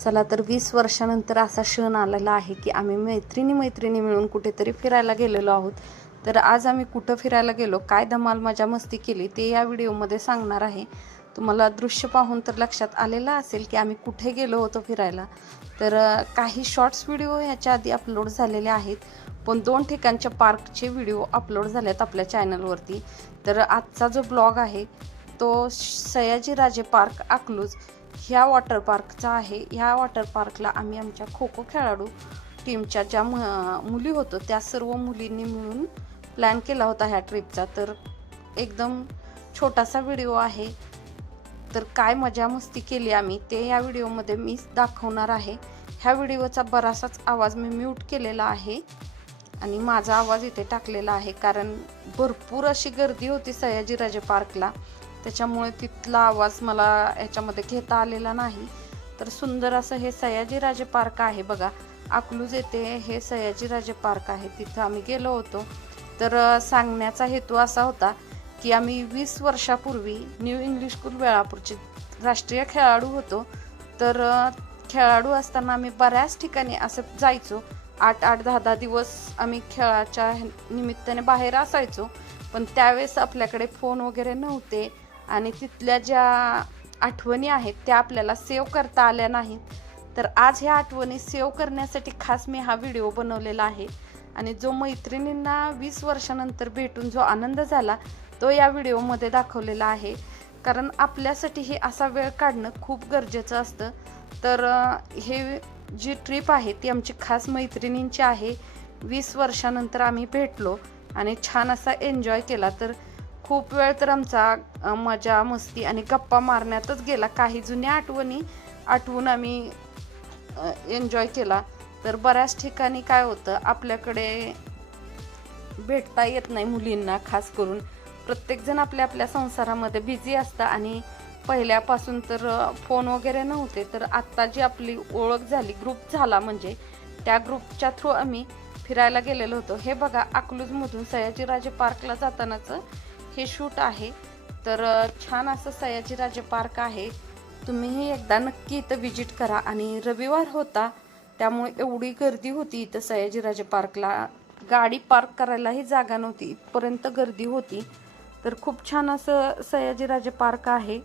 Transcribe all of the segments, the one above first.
चला तर वीस वर्षानंतर असा क्षण आलेला आहे की आम्ही मैत्रिणी मैत्रिणी मिळून कुठेतरी फिरायला गेलेलो आहोत. तर आज आम्ही कुठं फिरायला गेलो काय धमाल मजा मस्ती केली ते या व्हिडिओमध्ये सांगणार आहे. तुम्हाला दृश्य पाहून तर लक्षात आलेलं असेल की आम्ही कुठे गेलो होतो फिरायला. तर काही शॉर्ट्स व्हिडिओ ह्याच्या आधी अपलोड झालेले आहेत पण दोन ठिकाणच्या पार्कचे व्हिडिओ अपलोड झालेत आपल्या चॅनलवरती. तर आजचा जो ब्लॉग आहे तो सयाजीराजे पार्क अकलूज. ह्या वॉटर पार्कचा आहे. ह्या वॉटर पार्कला आम्ही आमच्या खो खो खेळाडू टीमच्या ज्या म मुली होतो त्या सर्व मुलींनी मिळून प्लॅन केला होता ह्या ट्रिपचा तर एकदम छोटासा व्हिडिओ आहे. तर काय मजा मस्ती केली आम्ही ते या व्हिडिओमध्ये मी दाखवणार आहे. ह्या व्हिडिओचा बराचसाच आवाज मी म्यूट केलेला आहे आणि माझा आवाज इथे टाकलेला आहे. कारण भरपूर अशी गर्दी होती सयाजीराजे पार्कला त्याच्यामुळे तिथला आवाज मला याच्यामध्ये घेता आलेला नाही. तर सुंदर असं हे सयाजीराजे पार्क आहे बघा. अकलूज येथे हे सयाजीराजे पार्क आहे. तिथं आम्ही गेलो होतो. तर सांगण्याचा हेतू असा होता की आम्ही वीस वर्षापूर्वी न्यू इंग्लिश स्कूल वेळापूरचे राष्ट्रीय खेळाडू होतो. तर खेळाडू असताना आम्ही बऱ्याच ठिकाणी असं जायचो. आठ आठ दहा दहा दिवस आम्ही खेळाच्या निमित्ताने बाहेर असायचो. पण त्यावेळेस आपल्याकडे फोन वगैरे नव्हते. आणि तिथल्या ज्या आठवणी आहेत त्या आपल्याला सेव्ह करता आल्या नाहीत. तर आज ह्या आठवणी सेव्ह करण्यासाठी खास मी हा व्हिडिओ बनवलेला आहे. आणि जो मैत्रिणींना वीस वर्षानंतर भेटून जो आनंद झाला तो या व्हिडिओमध्ये दाखवलेला आहे. कारण आपल्यासाठी हे असा वेळ काढणं खूप गरजेचं असतं. तर हे जी ट्रिप आहे ती आमची खास मैत्रिणींची आहे. वीस वर्षानंतर आम्ही भेटलो आणि छान असा एन्जॉय केला. तर खूप वेळ तर आमचा मजा मस्ती आणि गप्पा मारण्यातच गेला. काही जुन्या आठवणी आठवून आम्ही एन्जॉय केला. तर बऱ्याच ठिकाणी काय होतं आपल्याकडे भेटता येत नाही मुलींना खास करून. प्रत्येकजण आपल्या आपल्या संसारामध्ये बिझी असतं आणि पहिल्यापासून तर फोन वगैरे नव्हते. तर आत्ता जी आपली ओळख झाली ग्रुप झाला म्हणजे त्या ग्रुपच्या थ्रू आम्ही फिरायला गेलेलो होतो. हे बघा अकलूजमधून सयाजीराजे पार्कला जातानाचं हे शूट आहे. तर छान असं सयाजीराजे पार्क आहे. तुम्हीही एकदा नक्की इथं विजिट करा आणि रविवार होता त्यामुळे एवढी गर्दी होती इथं सयाजीराजे पार्कला. गाडी पार्क करायलाही जागा नव्हती इथपर्यंत गर्दी होती. तर खूप छान असं सयाजीराजे पार्क आहे.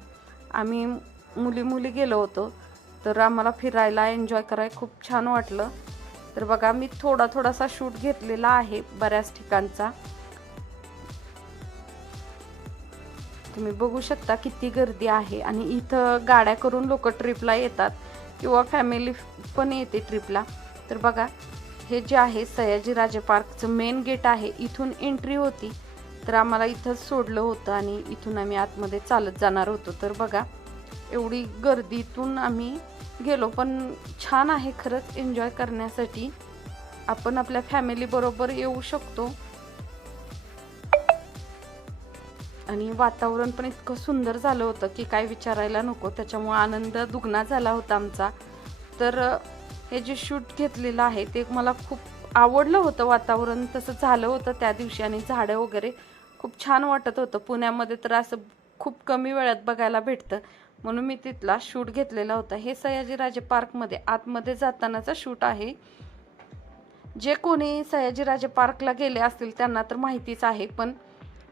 आम्ही मुली मुली गेलो होतो. तर आम्हाला फिरायला एन्जॉय करायला खूप छान वाटलं. तर बघा मी थोडा थोडासा शूट घेतलेला आहे बऱ्याच ठिकाणचा. तुम्ही बघू शकता किती गर्दी आहे. आणि इथं गाड्या करून लोक ट्रिपला येतात. किंवा फॅमिली पण येते ट्रिपला तर बघा हे जे आहे सयाजीराजे पार्कचं मेन गेट आहे. इथून एंट्री होती. तर आम्हाला इथंच सोडलं होतं आणि इथून आम्ही आतमध्ये चालत जाणार होतो. तर बघा एवढी गर्दीतून आम्ही गेलो. पण छान आहे खरंच एन्जॉय करण्यासाठी. आपण आपल्या फॅमिलीबरोबर येऊ शकतो. आणि वातावरण पण इतकं सुंदर झालं होतं की काय विचारायला नको. त्याच्यामुळे आनंद दुगना झाला होता आमचा. तर हे जे शूट घेतलेलं आहे ते मला खूप आवडलं होतं वातावरण. तसं झालं होतं त्या दिवशी आणि झाडं वगैरे खूप छान वाटत होतं. पुण्यामध्ये तर असं खूप कमी वेळात बघायला भेटतं. म्हणून मी तिथला शूट घेतलेला होता. हे सयाजीराजे पार्कमध्ये आतमध्ये जातानाचा शूट आहे. जे कोणी सयाजीराजे पार्कला गेले असतील त्यांना तर माहितीच आहे पण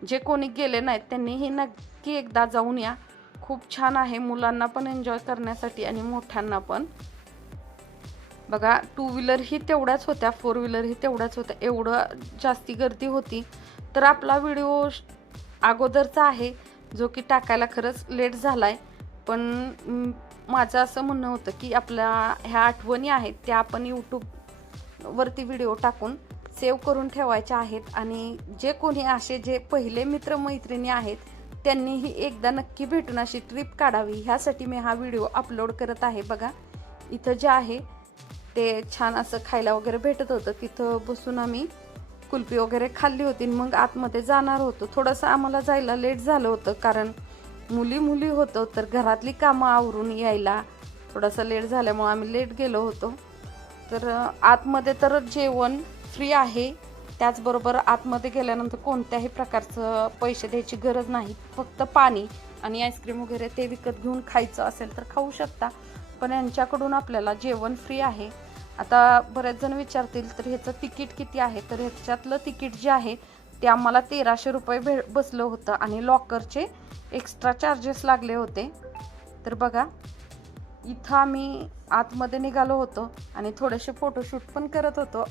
जे कोणी गेले नाहीत त्यांनीही नक्की एकदा जाऊन या. खूप छान आहे मुलांना पण एन्जॉय करण्यासाठी आणि मोठ्यांना पण. बघा टू व्हीलरही तेवढ्याच होत्या फोर व्हीलरही तेवढ्याच होत्या. एवढं जास्ती गर्दी होती. तर आपला व्हिडिओ अगोदरचा आहे जो की टाकायला खरंच लेट झाला आहे पण माझं असं म्हणणं होतं की आपल्या ह्या आठवणी आहेत त्या आपण यूट्यूबवरती व्हिडिओ टाकून सेव्ह करून ठेवायच्या आहेत आणि जे कोणी असे जे पहिले मित्रमैत्रिणी आहेत त्यांनीही एकदा नक्की भेटून अशी ट्रिप काढावी. ह्यासाठी मी हा व्हिडिओ अपलोड करत आहे. बघा इथं जे आहे ते छान असं खायला वगैरे भेटत होतं. तिथं बसून आम्ही कुल्फी वगैरे खाल्ली होती आणि मग आतमध्ये जाणार होतो. थोडंसं आम्हाला जायला लेट झालं होतं कारण मुली मुली होतं तर घरातली कामं आवरून यायला थोडासा लेट झाल्यामुळं आम्ही लेट गेलो होतो. तर आतमध्ये तर जेवण फ्री आहे. त्याचबरोबर आतमध्ये गेल्यानंतर कोणत्याही प्रकारचं पैसे द्यायची गरज नाही. फक्त पाणी आणि आईस्क्रीम वगैरे ते विकत घेऊन खायचं असेल तर खाऊ शकता. पण यांच्याकडून आपल्याला जेवण फ्री आहे. आता बरेच जण विचारतील तर ह्याचं तिकीट किती आहे? तर ह्याच्यातलं तिकीट जे आहे ते आम्हाला तेराशे रुपये भे बसलं होतं आणि लॉकरचे एक्स्ट्रा चार्जेस लागले होते. तर बघा इथं आम्ही आतमध्ये निघालो होतो आणि थोडेसे फोटोशूट पण करत होतो.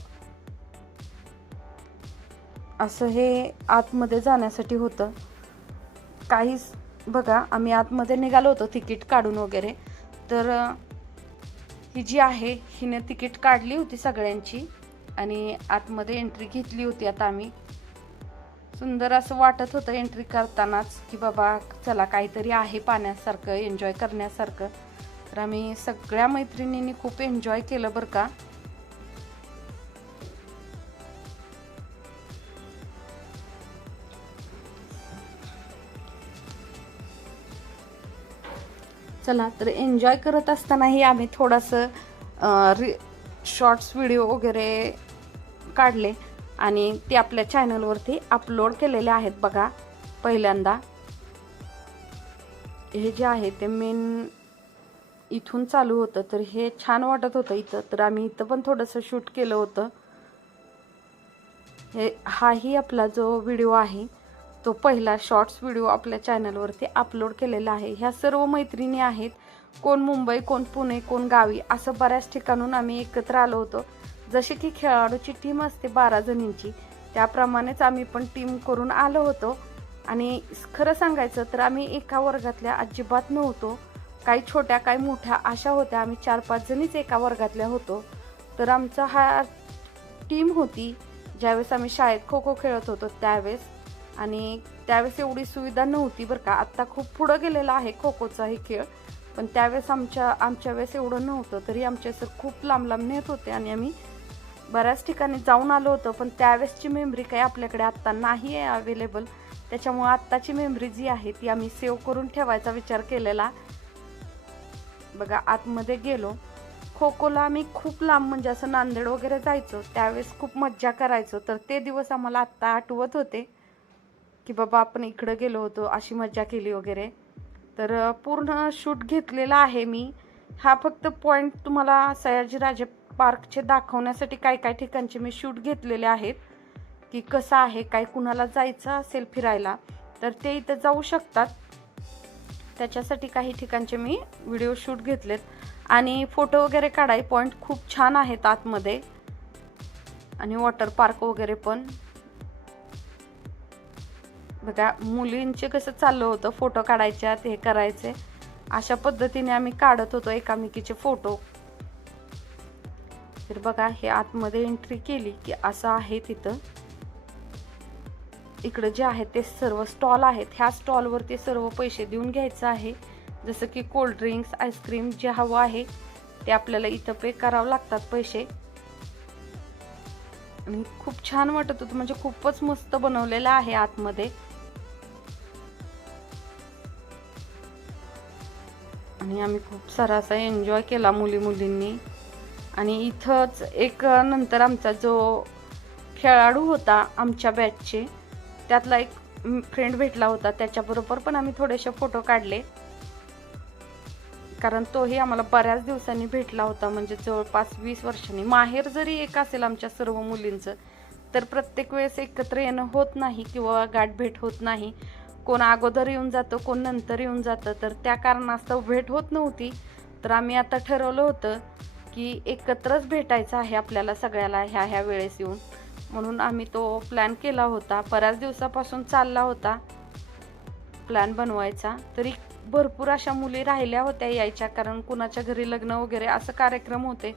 असं हे आतमध्ये जाण्यासाठी होतं. काहीच बघा आम्ही आतमध्ये निघालो होतो तिकीट काढून वगैरे. तर ही जी आहे हिने तिकीट काढली होती सगळ्यांची आणि आतमध्ये एंट्री घेतली होती आता आम्ही. सुंदर असं वाटत होतं एंट्री करतानाच की बाबा चला काहीतरी आहे पाण्यासारखं एन्जॉय करण्यासारखं. तर आम्ही सगळ्या मैत्रिणींनी खूप एन्जॉय केलं बरं का. चला तर एन्जॉय करत असतानाही आम्ही थोडंसं रि शॉर्ट्स व्हिडिओ वगैरे काढले आणि ते आपल्या चॅनलवरती अपलोड केलेले आहेत बघा पहिल्यांदा. हे जे आहे ते मेन इथून चालू होतं तर हे छान वाटत होतं इथं. तर आम्ही इथं पण थोडंसं शूट केलं होतं. हे हाही आपला जो व्हिडिओ आहे तो पहिला शॉर्ट्स व्हिडिओ आपल्या चॅनलवरती अपलोड केलेला आहे. ह्या सर्व मैत्रिणी आहेत. कोण मुंबई कोण पुणे कोण गावी असं बऱ्याच ठिकाणून आम्ही एकत्र आलो होतो. जशी की खेळाडूची टीम असते बारा जणींची त्याप्रमाणेच आम्ही पण टीम करून आलो होतो. आणि खरं सांगायचं तर आम्ही एका वर्गातल्या अजिबात नव्हतो. काही छोट्या काही मोठ्या अशा होत्या. आम्ही चार पाच जणीच एका वर्गातल्या होतो. तर आमचा हा टीम होती. ज्यावेळेस आम्ही शाळेत खो खो खेळत होतो त्यावेळेस आणि त्यावेळेस एवढी सुविधा नव्हती बरं का. आत्ता खूप पुढं गेलेला आहे खो खोचा हे खेळ. पण त्यावेळेस आमच्या आमच्या वेळेस एवढं नव्हतं. तरी आमचे सर खूप लांब लांब नेत होते आणि आम्ही बऱ्याच ठिकाणी जाऊन आलो होतो. पण त्यावेळेसची मेमरी काही आपल्याकडे आत्ता नाही आहे अवेलेबल त्याच्यामुळे आत्ताची मेमरी जी आहे ती आम्ही सेव्ह करून ठेवायचा विचार केलेला. बघा आतमध्ये गेलो. खो खोला आम्ही खूप लांब म्हणजे असं नांदेड वगैरे जायचो. त्यावेळेस खूप मज्जा करायचो. तर ते दिवस आम्हाला आत्ता आठवत होते. की बाबा आपण इकडं गेलो होतो अशी मज्जा केली वगैरे. तर पूर्ण शूट घेतलेला आहे मी. हा फक्त पॉईंट तुम्हाला सयाजीराजे पार्कचे दाखवण्यासाठी काय काय ठिकाणचे मी शूट घेतलेले आहेत. की कसं आहे काय कुणाला जायचं असेल फिरायला तर ते इथं जाऊ शकतात. त्याच्यासाठी काही ठिकाणचे मी व्हिडिओ शूट घेतलेत. आणि फोटो वगैरे काढाय पॉईंट खूप छान आहेत आतमध्ये. आणि वॉटर पार्क वगैरे पण. बघा मुलींचे कसं चाललं होतं फोटो काढायच्यात हे करायचे. अशा पद्धतीने आम्ही काढत होतो एकामेकीचे फोटो. तर बघा हे आतमध्ये एंट्री केली की असं आहे तिथं. इकडं जे आहे ते सर्व स्टॉल आहेत. ह्या स्टॉलवरती सर्व पैसे देऊन घ्यायचं आहे. जसं की कोल्ड ड्रिंक्स आईस्क्रीम जे हवं आहे ते आपल्याला इथं पे करावं लागतात पैसे. आणि खूप छान वाटत होतं म्हणजे खूपच मस्त बनवलेलं आहे आतमध्ये. आणि आम्ही खूप सारा असा एन्जॉय केला मुली मुलींनी आणि इथंच एक नंतर आमचा जो खेळाडू होता आमच्या बॅचचे त्यातला एक फ्रेंड भेटला होता. त्याच्याबरोबर पण आम्ही थोडेसे फोटो काढले. कारण तोही आम्हाला बऱ्याच दिवसांनी भेटला होता. म्हणजे जवळपास वीस वर्षांनी. माहेर जरी एक असेल आमच्या सर्व मुलींचं तर प्रत्येक वेळेस एकत्र येणं होत नाही किंवा गाठभेट होत नाही. कोण अगोदर येऊन जातं कोण नंतर येऊन जातं. तर त्या कारणास्तव भेट होत नव्हती. तर आम्ही आता ठरवलं होतं की एकत्रच भेटायचं आहे आपल्याला सगळ्याला ह्या ह्या वेळेस येऊन. म्हणून आम्ही तो प्लॅन केला होता. बऱ्याच दिवसापासून चालला होता प्लॅन बनवायचा. तरी भरपूर अशा मुली राहिल्या होत्या यायच्या. कारण कुणाच्या घरी लग्न वगैरे असं कार्यक्रम होते.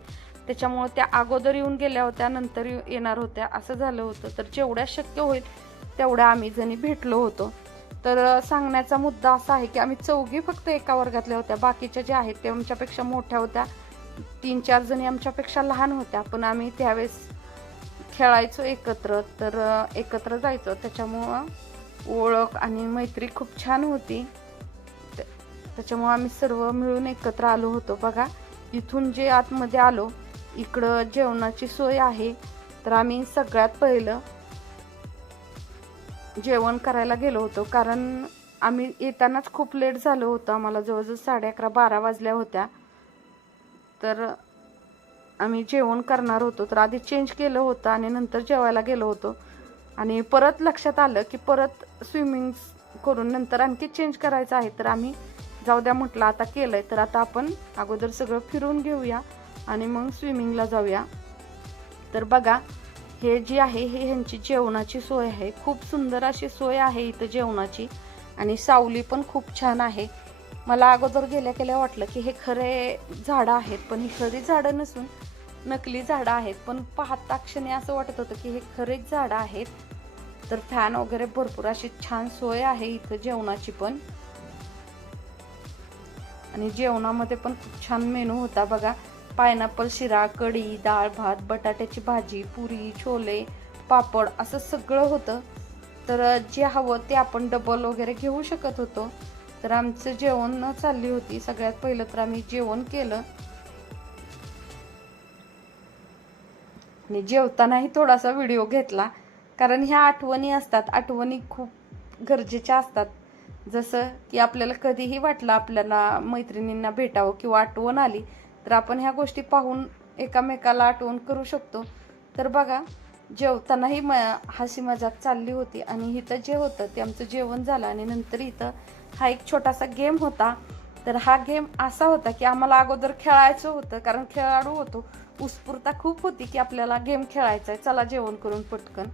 त्याच्यामुळं त्या अगोदर येऊन गेल्या होत्या नंतर येणार होत्या असं झालं होतं. तर जेवढ्या शक्य होईल तेवढ्या आम्ही जणी भेटलो होतो. तर सांगण्याचा मुद्दा असा आहे की आम्ही चौघी फक्त एका वर्गातल्या होत्या. बाकीच्या ज्या आहेत त्या आमच्यापेक्षा मोठ्या होत्या. तीन चार जणी आमच्यापेक्षा लहान होत्या. पण आम्ही त्यावेळेस खेळायचो एकत्र. तर एकत्र जायचो. त्याच्यामुळं ओळख आणि मैत्री खूप छान होती. त्याच्यामुळं आम्ही सर्व मिळून एकत्र आलो होतो. बघा इथून जे आतमध्ये आलो इकडं जेवणाची सोय आहे. तर आम्ही सगळ्यात पहिलं जेवण करायला गेलो होतो. कारण आम्ही येतानाच खूप लेट झालो होतं. आम्हाला जवळजवळ साडे अकरा बारा वाजल्या होत्या. तर आम्ही जेवण करणार होतो. तर आधी चेंज केलं होतं आणि नंतर जेवायला गेलो होतो. आणि परत लक्षात आलं की परत स्विमिंग करून नंतर आणखी चेंज करायचं आहे. तर आम्ही जाऊ द्या म्हटलं आता केलं आहे तर आता आपण अगोदर सगळं फिरून घेऊया आणि मग स्विमिंगला जाऊया. तर बघा हे जी आहे हे ह्यांची जेवणाची सोय आहे. खूप सुंदर अशी सोय आहे इथं जेवणाची. आणि सावली पण खूप छान आहे. मला अगोदर गेल्या गेल्या वाटलं की हे खरे झाडं आहेत पण ही खरी झाडं नसून नकली झाडं आहेत. पण पाहता क्षणी असं वाटत होतं की हे खरेच झाडं आहेत. तर फॅन वगैरे भरपूर अशी छान सोय आहे इथं जेवणाची पण. आणि जेवणामध्ये पण खूप छान मेनू होता बघा. पायनॅपल शिरा कढी डाळ भात बटाट्याची भाजी पुरी छोले पापड असं सगळं होतं. तर जे हवं ते आपण डबल वगैरे घेऊ शकत होतो. तर आमचं जेवण न चालली होती. सगळ्यात पहिलं तर आम्ही जेवण केलं. आणि जेवतानाही थोडासा व्हिडिओ घेतला. कारण ह्या आठवणी असतात. आठवणी खूप गरजेच्या असतात. जसं की आपल्याला कधीही वाटलं आपल्याला मैत्रिणींना भेटावं किंवा आठवण आली तर आपण ह्या गोष्टी पाहून एकामेकाला आठवण करू शकतो. तर बघा जेवतानाही म हसी मजाक चालली होती आणि इथं जे होतं ते आमचं जेवण झालं आणि नंतर इथं हा एक छोटासा गेम होता. तर हा गेम असा होता की आम्हाला अगोदर खेळायचं होतं कारण खेळाडू होतो. उत्स्फूर्ता खूप होती की आपल्याला गेम खेळायचा आहे चला जेवण करून पटकन.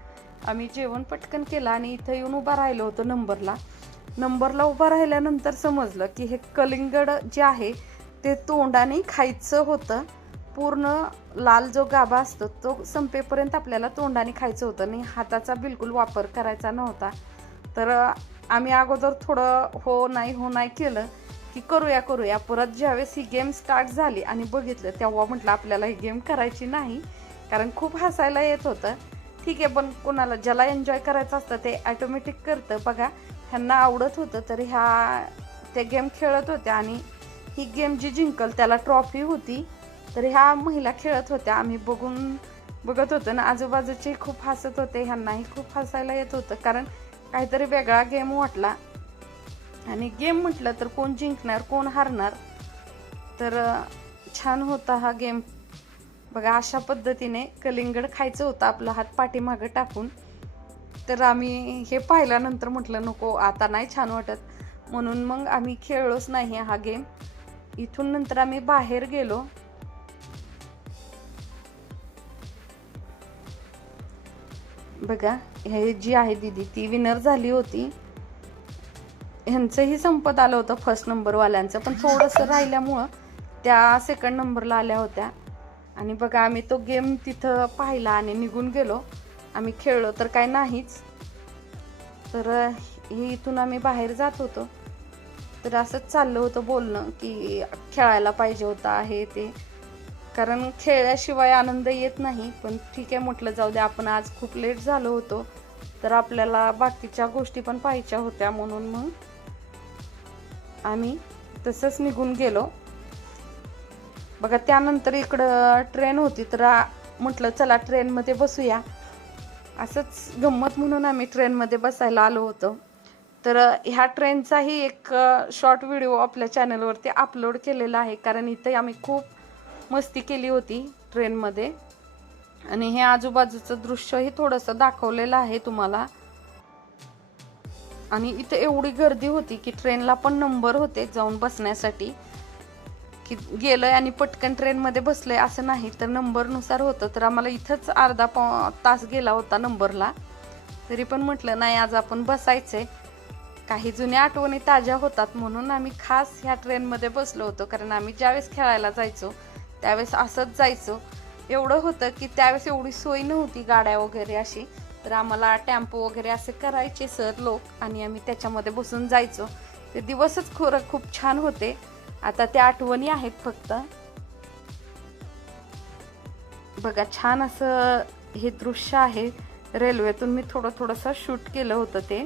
आम्ही जेवण पटकन केलं आणि इथं येऊन उभा राहिलो होतो नंबरला. नंबरला उभा राहिल्यानंतर समजलं की हे कलिंगड जे आहे ते तोंडाने खायचं होतं. पूर्ण लाल जो गाभा असतो तो संपेपर्यंत आपल्याला तोंडाने खायचं होतं. आणि हाताचा बिलकुल वापर करायचा नव्हता. तर आम्ही अगोदर थोडं हो नाही हो नाही केलं की करूया करूया. परत ज्यावेळेस ही गेम स्टार्ट झाली आणि बघितलं तेव्हा म्हटलं आपल्याला ही गेम करायची नाही. कारण खूप हसायला येत होतं. ठीक आहे पण कोणाला ज्याला एन्जॉय करायचं असतं ते ॲटोमॅटिक करतं. बघा ह्यांना आवडत होतं तर ह्या ते गेम खेळत होत्या आणि ही गेम जी जिंकल त्याला ट्रॉफी होती. तर ह्या महिला खेळत होत्या. आम्ही बघून बघत होतो ना आजूबाजूचे खूप हसत होते ह्यांनाही खूप हसायला येत होतं. कारण काहीतरी वेगळा गेम वाटला. आणि गेम म्हटलं तर कोण जिंकणार कोण हारणार? तर छान होता हा गेम बघा अशा पद्धतीने कलिंगड खायचं होतं आपला हात पाठीमागं टाकून. तर आम्ही हे पाहिल्यानंतर म्हटलं नको आता नाही छान वाटत. म्हणून मग आम्ही खेळलोच नाही हा गेम इथून नंतर आम्ही बाहेर गेलो. बघा हे जी आहे दीदी ती विनर झाली होती. ह्यांचंही संपत आलं होतं फर्स्ट नंबरवाल्यांचं पण थोडंसं राहिल्यामुळं त्या सेकंड नंबरला आल्या होत्या. आणि बघा आम्ही तो गेम तिथं पाहिला आणि निघून गेलो. आम्ही खेळलो तर काय नाहीच. तर हे इथून आम्ही बाहेर जात होतो. तर असंच चाललं होतं बोलणं की खेळायला पाहिजे होतं आहे ते. कारण खेळल्याशिवाय आनंद येत नाही पण ठीक आहे म्हटलं जाऊ दे आपण आज खूप लेट झालो होतो तर आपल्याला बाकीच्या गोष्टी पण पाहायच्या होत्या म्हणून मग आम्ही तसंच निघून गेलो. बघा त्यानंतर इकडं ट्रेन होती तर म्हटलं चला ट्रेनमध्ये बसूया. असंच गंमत म्हणून आम्ही ट्रेनमध्ये बसायला आलो होतो. तर ह्या ट्रेनचाही एक शॉर्ट व्हिडिओ आपल्या चॅनलवरती अपलोड केलेला आहे. कारण इथे आम्ही खूप मस्ती केली होती ट्रेनमध्ये. आणि हे आजूबाजूचं दृश्यही थोडंसं दाखवलेलं आहे तुम्हाला. आणि इथे एवढी गर्दी होती की ट्रेनला पण नंबर होते जाऊन बसण्यासाठी. की गेलंय आणि पटकन ट्रेनमध्ये बसलंय असं नाही. तर नंबरनुसार होतं. तर आम्हाला इथंच अर्धा पा तास गेला होता नंबरला तरी पण म्हटलं नाही आज आपण बसायचं आहे काही जुन्या आठवणी ताज्या होतात म्हणून आम्ही खास ह्या ट्रेनमध्ये बसलो होतो कारण आम्ही ज्यावेळेस खेळायला जायचो त्यावेळेस असंच जायचो. एवढं होतं की त्यावेळेस एवढी सोय नव्हती गाड्या वगैरे अशी. तर आम्हाला टेम्पो वगैरे असे करायचे सर लोक आणि आम्ही त्याच्यामध्ये बसून जायचो. ते दिवसच खरं खूप छान होते. आता त्या आठवणी आहेत फक्त. बघा छान असं हे दृश्य आहे. रेल्वेतून मी थोडं थोडंसं शूट केलं होतं ते.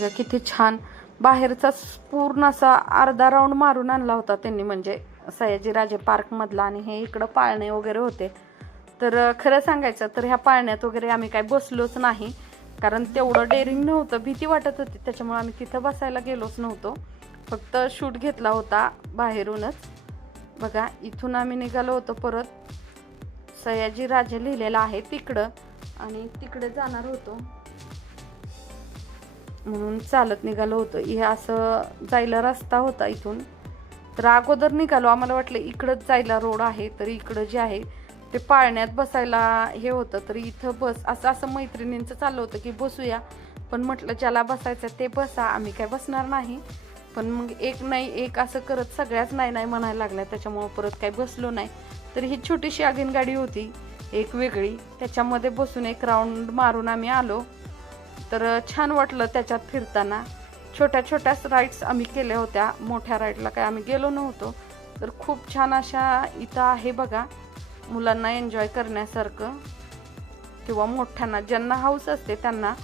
बघा किती छान बाहेरचा पूर्ण असा अर्धा राऊंड मारून आणला होता त्यांनी. म्हणजे सयाजीराजे पार्कमधला आणि हे इकडं पाळणे वगैरे होते. तर खरं सांगायचं तर ह्या पाळण्यात वगैरे आम्ही काय बसलोच नाही. कारण तेवढं डेअरिंग नव्हतं भीती वाटत होती. त्याच्यामुळे आम्ही तिथं बसायला गेलोच नव्हतो. फक्त शूट घेतला होता बाहेरूनच. बघा इथून आम्ही निघालो होतो परत. सयाजी राजे लिहिलेलं आहे तिकडं. आणि तिकडे जाणार होतो. म्हणून चालत निघालो होतो. हे असं जायला रस्ता होता इथून. तर अगोदर निघालो. आम्हाला वाटलं इकडंच जायला रोड आहे तर इकडं जे आहे ते पाळण्यात बसायला हे होतं. तर इथं बस असं असं मैत्रिणींचं चाललं होतं की बसूया. पण म्हटलं ज्याला बसायचं ते बसा. आम्ही काय बसणार नाही. पण मग एक नाही एक असं करत सगळ्याच नाही नाही म्हणायला लागल्या. त्याच्यामुळं परत काही बसलो नाही. तर ही छोटीशी आगीन गाडी होती एक वेगळी. त्याच्यामध्ये बसून एक राऊंड मारून आम्ही आलो. तर छान वाटलं त्याच्यात फिरताना. छोट्या छोट्याच राईड्स आम्ही केल्या होत्या. मोठ्या राईडला काय आम्ही गेलो नव्हतो. तर खूप छान अशा इथं आहे बघा मुलांना एन्जॉय करण्यासारखं. किंवा मोठ्यांना ज्यांना हाऊस असते त्यांना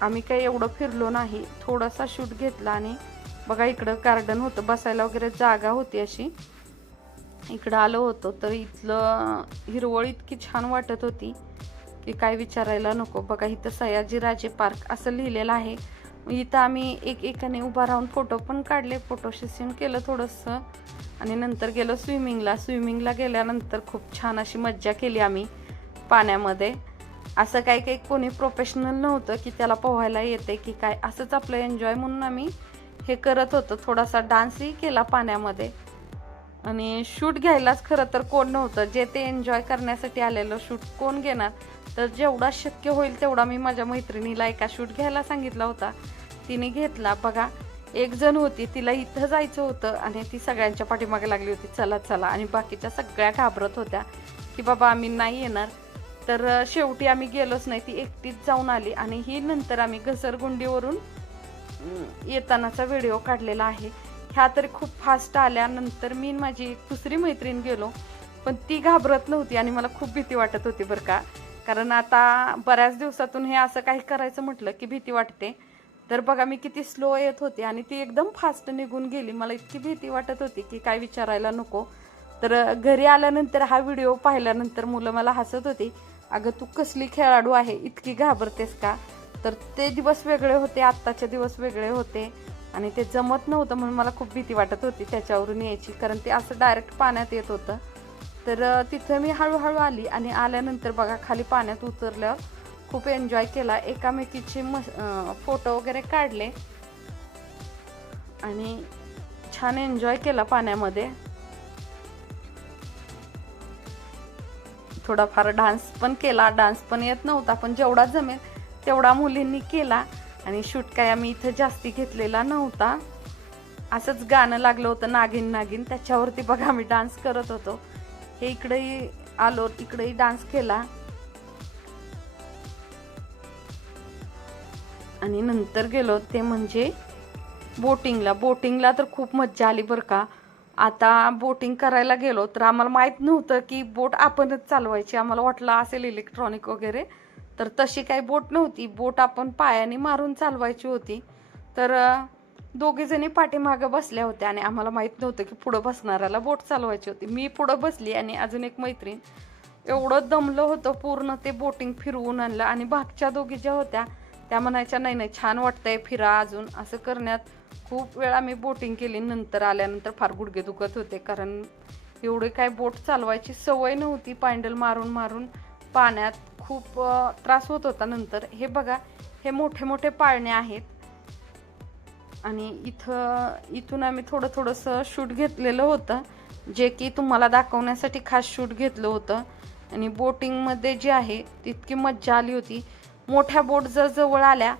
आम्ही काही एवढं फिरलो नाही. थोडासा शूट घेतला आणि बघा इकडं गार्डन होतं. बसायला वगैरे जागा होती अशी. इकडं आलो होतो. तर इथलं हिरवळ इतकी छान वाटत होती. की काय विचारायला नको. बघा इथं सयाजीराजे पार्क असं लिहिलेलं आहे. इथं आम्ही एक एकाने उभा राहून फोटो पण काढले. फोटो सेशन केलं थोडंसं. आणि नंतर गेलो स्विमिंगला. स्विमिंगला गेल्यानंतर खूप छान अशी मज्जा केली आम्ही पाण्यामध्ये. असं काही काही कोणी प्रोफेशनल नव्हतं की त्याला पोहायला येते की काय. असंच आपलं एन्जॉय म्हणून आम्ही हे करत होतो. थोडासा डान्सही केला पाण्यामध्ये. आणि शूट घ्यायलाच खरं तर कोण नव्हतं. जे ते एन्जॉय करण्यासाठी आलेलं शूट कोण घेणार? तर जेवढा शक्य होईल तेवढा मी माझ्या मैत्रिणीला एका शूट घ्यायला सांगितला होता. तिने घेतला. बघा एक जण होती तिला इथं जायचं होतं आणि ती सगळ्यांच्या पाठीमागे लागली होती. चला चला. आणि बाकीच्या सगळ्या घाबरत होत्या की बाबा आम्ही नाही येणार. तर शेवटी आम्ही गेलोच नाही. ती एकटीच जाऊन आली आणि ही नंतर आम्ही घसरगुंडीवरून येतानाचा व्हिडिओ काढलेला आहे. ह्या तरी खूप फास्ट आल्यानंतर मी माझी एक दुसरी मैत्रीण गेलो पण ती घाबरत नव्हती आणि मला खूप भीती वाटत होती बरं का. कारण आता बऱ्याच दिवसातून हे असं काही करायचं म्हटलं की भीती वाटते. तर बघा मी किती स्लो येत होते आणि ती एकदम फास्ट निघून गेली. मला इतकी भीती वाटत होती की काय विचारायला नको. तर घरी आल्यानंतर हा व्हिडिओ पाहिल्यानंतर मुलं मला हसत होती. अगं तू कसली खेळाडू आहे? इतकी घाबरतेस का? तर ते दिवस वेगळे होते आत्ताचे दिवस वेगळे होते. आणि ते जमत नव्हतं म्हणून मला खूप भीती वाटत होती त्याच्यावरून यायची. कारण ते असं डायरेक्ट पाण्यात येत होतं. तर तिथं मी हळूहळू आली आणि आल्यानंतर बघा खाली पाण्यात उतरल्यावर खूप एन्जॉय केला. एकामेकीचे मस फोटो वगैरे काढले. आणि छान एन्जॉय केला पाण्यामध्ये. थोडाफार डान्स पण केला. डान्स पण येत नव्हता पण जेवढा जमेल तेवढा मुलींनी केला. आणि शूट काय आम्ही इथं जास्ती घेतलेला नव्हता. असंच गाणं लागलं होतं नागिन नागिन. त्याच्यावरती बघा आम्ही डान्स करत होतो. हे इकडेही आलो इकडेही डान्स केला. आणि नंतर गेलो ते म्हणजे बोटिंगला बोटिंगला तर खूप मज्जा आली बरं का. आता बोटिंग करायला गेलो तर आम्हाला माहीत नव्हतं की बोट आपणच चालवायची. आम्हाला वाटलं असेल इलेक्ट्रॉनिक वगैरे. तर तशी काही बोट नव्हती. बोट आपण पायाने मारून चालवायची होती. तर दोघीजणी पाठीमागं बसल्या होत्या आणि आम्हाला माहीत नव्हतं की पुढं बसणाऱ्याला बोट चालवायची होती. मी पुढं बसली आणि अजून एक मैत्रीण. एवढं दमलं होतं पूर्ण ते बोटिंग फिरवून आणलं आणि भागच्या दोघी ज्या होत्या त्या म्हणायच्या नाही नाही छान वाटतंय फिरा अजून. असं करण्यात खूप वेळा मी बोटिंग केली. नंतर आल्यानंतर फार गुडघे दुखत होते कारण एवढे काय बोट चालवायची सवय नव्हती. पायंडल मारून मारून पाण्यात खूप त्रास होत होता नंतर. हे बघा हे मोठे मोठे पाळणे आहेत. आणि इथं इथून आम्ही थोडं थोडंसं शूट घेतलेलं होतं. जे की तुम्हाला दाखवण्यासाठी खास शूट घेतलं होतं. आणि बोटिंगमध्ये जे आहे तितकी मज्जा आली होती. मोठ्या बोट जर जवळ आल्या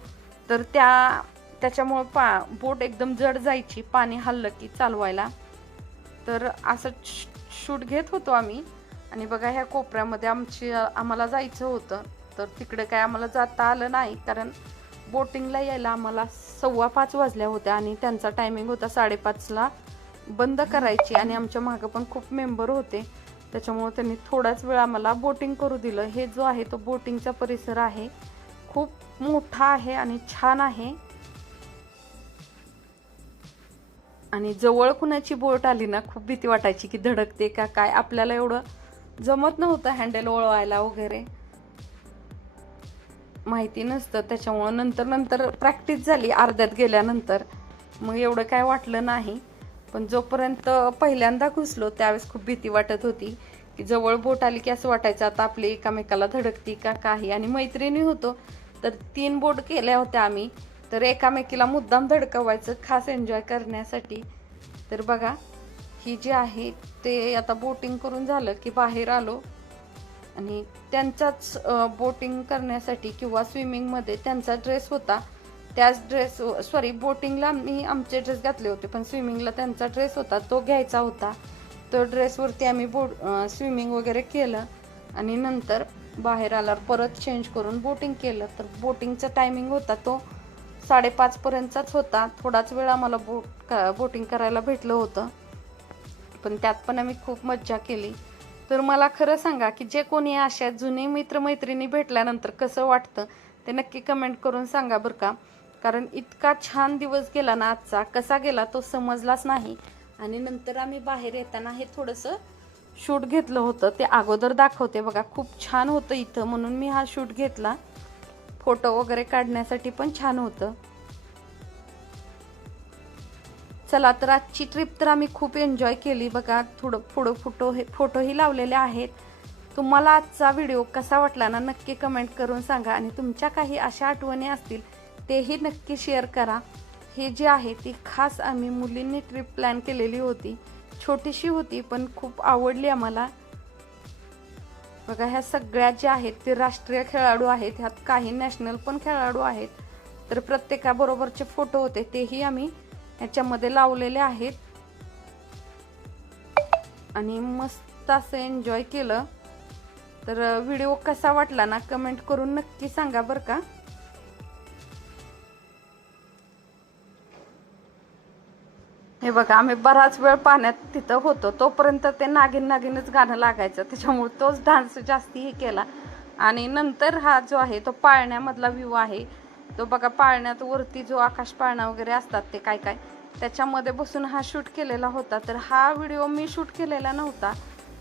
तर त्या त्याच्यामुळं पा बोट एकदम जड जायची पाणी हल्लं की चालवायला. तर असं शूट घेत होतो आम्ही. आणि बघा ह्या कोपऱ्यामध्ये आमची आम्हाला जायचं होतं. तर तिकडे काय आम्हाला जाता आलं नाही कारण बोटिंगला यायला आम्हाला सव्वा पाच वाजल्या होत्या आणि त्यांचा टायमिंग होता साडेपाचला. बंद करायची आणि आमच्या मागं पण खूप मेंबर होते. त्याच्यामुळे त्यांनी थोडाच वेळ आम्हाला बोटिंग करू दिलं. हे जो आहे तो बोटिंगचा परिसर आहे. खूप मोठा आहे आणि छान आहे. आणि जवळ कुणाची बोट आली ना खूप भीती वाटायची की धडकते का काय? आपल्याला एवढं जमत नव्हतं हँडल वळवायला वगैरे. माहिती नसतं त्याच्यामुळं नंतर नंतर प्रॅक्टिस झाली अर्ध्यात गेल्यानंतर. मग एवढं काय वाटलं नाही. पण जोपर्यंत पहिल्यांदा घुसलो त्यावेळेस खूप भीती वाटत होती की जवळ बोट आली की असं वाटायचं आता आपली एकामेकाला धडकती का काही? आणि मैत्रिणी होतो तर तीन बोट केल्या होत्या आम्ही. तर एकामेकीला मुद्दाम धडकवायचं खास एन्जॉय करण्यासाठी. तर बघा ही जी आहे ते आता बोटिंग करून झालं की बाहेर आलो. आणि त्यांचाच बोटिंग करण्यासाठी किंवा स्विमिंगमध्ये त्यांचा ड्रेस होता. त्याच ड्रेस सॉरी बोटिंगला मी आमचे ड्रेस घातले होते पण स्विमिंगला त्यांचा ड्रेस होता तो घ्यायचा होता. तो ड्रेसवरती आम्ही बोट स्विमिंग वगैरे केलं. आणि नंतर बाहेर आल्यावर परत चेंज करून बोटिंग केलं. तर बोटिंगचा टायमिंग होता तो साडेपाचपर्यंतचाच होता. थोडाच वेळ आम्हाला बोट का बोटिंग करायला भेटलं होतं. पण त्यात पण आम्ही खूप मज्जा केली. तर मला खरं सांगा की जे कोणी अशा जुने मित्रमैत्रिणी भेटल्यानंतर कसं वाटतं ते नक्की कमेंट करून सांगा बरं का. कारण इतका छान दिवस गेला ना आजचा कसा गेला तो समजलाच नाही. आणि नंतर आम्ही बाहेर येताना हे थोडंसं शूट घेतलं होतं ते अगोदर दाखवते बघा. खूप छान होतं इथं म्हणून मी हा शूट घेतला. फोटो वगैरे काढण्यासाठी पण छान होतं. चला तर आजची ट्रिप तर आम्ही खूप एन्जॉय केली. बघा थोडं पुढं फोटो हे फोटोही लावलेले आहेत. तुम्हाला आजचा व्हिडिओ कसा वाटला ना नक्की कमेंट करून सांगा. आणि तुमच्या काही अशा आठवणी असतील तेही नक्की शेअर करा. हे जे आहे ती खास आम्ही मुलींनी ट्रिप प्लॅन केलेली होती. छोटीशी होती पण खूप आवडली आम्हाला. बघा ह्या सगळ्या ज्या आहेत ते राष्ट्रीय खेळाडू आहेत. ह्यात काही नॅशनल पण खेळाडू आहेत. तर प्रत्येकाबरोबरचे फोटो होते तेही आम्ही ह्याच्यामध्ये लावलेले आहेत. आणि मस्त असं एन्जॉय केलं. तर व्हिडिओ कसा वाटला ना कमेंट करून नक्की सांगा बरं का. हे बघा आम्ही बराच वेळ पाण्यात तिथं होतो तोपर्यंत ते नागिन नागिनच गाणं लागायचं. त्याच्यामुळे तोच डान्स जास्तीही केला. आणि नंतर हा जो आहे तो पाळण्यामधला व्ह्यू आहे. तो बघा पाळण्यात वरती जो आकाश पाळणा वगैरे असतात ते काय काय त्याच्यामध्ये बसून हा शूट केलेला होता. तर हा व्हिडिओ मी शूट केलेला नव्हता.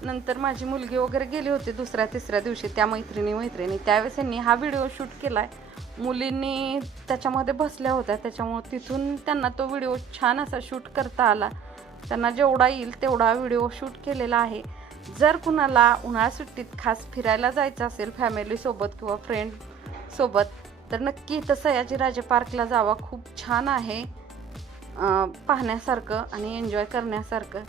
नंतर माझी मुलगी वगैरे गेली होती दुसऱ्या तिसऱ्या दिवशी त्या मैत्रिणी मैत्रिणी. त्यावेळेस यांनी हा व्हिडिओ शूट केला आहे मुलींनी त्याच्यामध्ये बसल्या होत्या. त्याच्यामुळं तिथून त्यांना तो व्हिडिओ छान असा शूट करता आला. त्यांना जेवढा येईल तेवढा व्हिडिओ शूट केलेला आहे. जर कुणाला उन्हाळा सुट्टीत खास फिरायला जायचं असेल फॅमिलीसोबत किंवा फ्रेंडसोबत तर नक्की इथं सयाजीराजे पार्कला जावा. खूप छान आहे पाहण्यासारखं आणि एन्जॉय करण्यासारखं.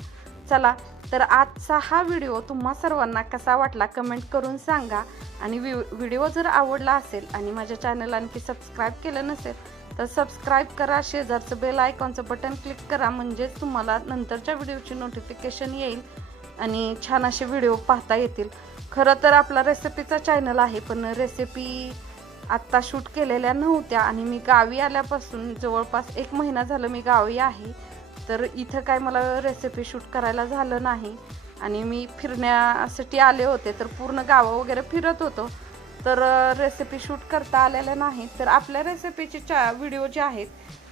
चला तर आजचा हा व्हिडिओ तुम्हा सर्वांना कसा वाटला कमेंट करून सांगा. आणि व्हिडिओ जर आवडला असेल आणि माझ्या चॅनल आणखी सबस्क्राईब केलं नसेल तर सबस्क्राईब करा. शेजारचं बेल आयकॉनचं बटन क्लिक करा. म्हणजेच तुम्हाला नंतरच्या व्हिडिओची नोटिफिकेशन येईल आणि छान असे व्हिडिओ पाहता येतील. खरं तर आपला रेसिपीचा चॅनल आहे पण रेसिपी आत्ता शूट केलेल्या नव्हत्या आणि मी गावी आल्यापासून जवळपास एक महिना झालं मी गावी आहे. तर इथं काय मला रेसिपी शूट करायला झालं नाही. आणि मी फिरण्यासाठी आले होते तर पूर्ण गावं वगैरे फिरत होतो. तर रेसिपी शूट करता आलेल्या नाही तर आपल्या रेसिपीचे चा व्हिडिओ जे आहेत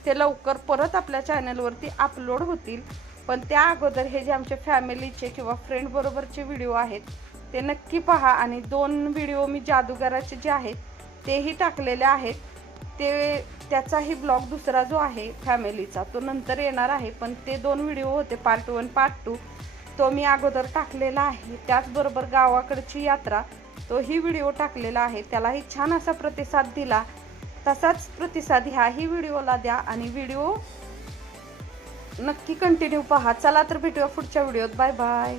ते लवकर परत आपल्या चॅनलवरती अपलोड होतील. पण त्या अगोदर हे जे आमच्या फॅमिलीचे किंवा फ्रेंडबरोबरचे व्हिडिओ आहेत ते नक्की पहा. आणि दोन व्हिडिओ मी जादूगाराचे जे आहेत तेही टाकलेले आहेत. ते त्याचाही ब्लॉग दुसरा जो आहे फॅमिलीचा तो नंतर येणार आहे. पण ते दोन व्हिडिओ होते पार्ट वन पार्ट टू तो मी अगोदर टाकलेला आहे. त्याचबरोबर गावाकडची यात्रा तोही व्हिडिओ टाकलेला आहे. त्यालाही छान असा प्रतिसाद दिला. तसाच प्रतिसाद ह्याही व्हिडिओला द्या आणि व्हिडिओ नक्की कंटिन्यू पहा. चला तर भेटूया पुढच्या व्हिडिओत. Bye bye